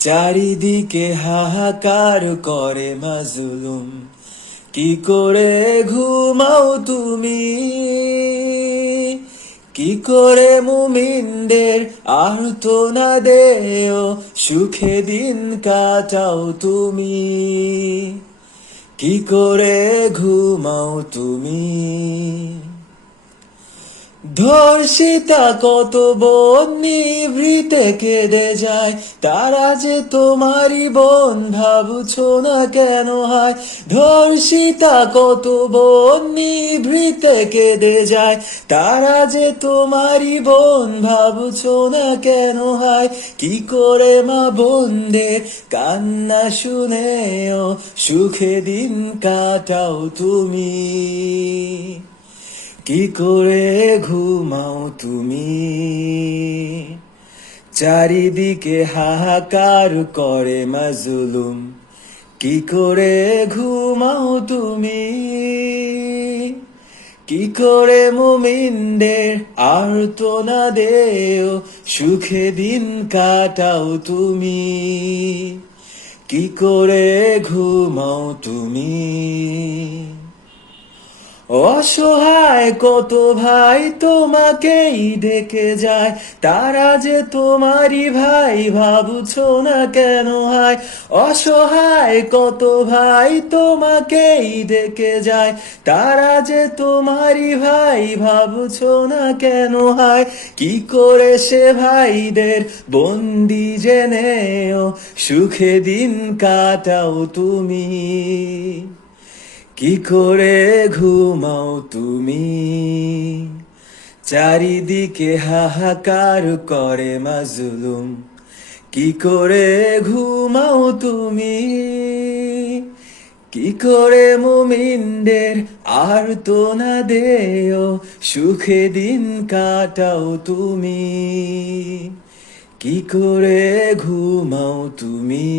চারিদিকে হাহাকার করে মাজলুম, কি করে ঘুমাও তুমি? কি করে মুমিনদের আর্তনাদেও সুখে দিন কাটাও তুমি? কি করে ঘুমাও তুমি? ধর্ষিতা কত বোন নিভৃতে কেঁদে যায়, তারা যে তোমারই বোন, ভাবছো না কেন হায়? ধর্ষিতা কত বোন নিভৃতে কেঁদে যায়, তারা যে তোমারই বোন, ভাবছো না কেন হায়? কি করে মা বোনদের কান্না শুনেও সুখে দিন কাটাও তুমি? কি করে ঘুমাও তুমি? চারিদিকে হাহাকার করে মাজলুম, কি করে ঘুমাও তুমি? কি করে মুমিনদের আর্তনাদেও সুখে দিন কাটাও তুমি? কি করে ঘুমাও তুমি? অসহায় কত ভাই তোমাকেই ডেকে যায়, তারা যে তোমারই ভাই, ভাবছো না কেন হায়? অসহায় কত ভাই তোমাকেই ডেকে যায়, তারা যে তোমারই ভাই, ভাবছো না কেন হায়? কি করে সে ভাইদের বন্দি জেনেও সুখে দিন কাটাও তুমি? কি করে ঘুমাও তুমি? চারিদিকে হাহাকার করে মাজলুম, কি করে ঘুমাও তুমি? কি করে মুমিনদের আর্তনাদেও সুখে দিন কাটাও তুমি? কি করে ঘুমাও তুমি?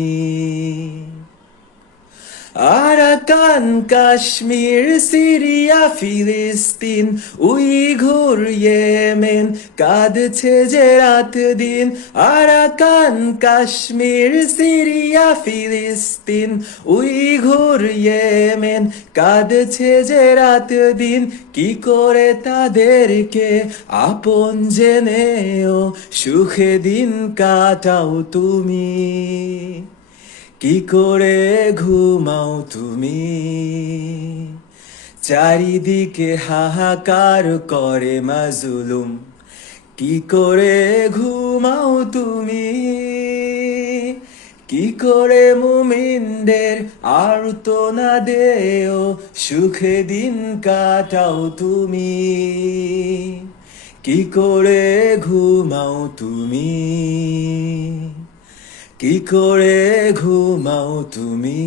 আরাকান, কাশ্মীর, সিরিয়া, ফিলিস্তিন, উইঘুর, ইয়েমেন কাঁদছে যে রাত দিন। আরাকান, কাশ্মীর, সিরিয়া, ফিলিস্তিন, উইঘুর, ইয়েমেন কাঁদছে যে রাত দিন। কি করে তাদেরকে আপন জেনেও সুখে দিন কাটাও তুমি? কি করে ঘুমাও তুমি? চারিদিকে হাহাকার করে মাজলুম, কি করে ঘুমাও তুমি? কি করে মুমিনদের আর্তনাদেও সুখে দিন কাটাও তুমি? কি করে ঘুমাও তুমি? কি করে ঘুমাও তুমি?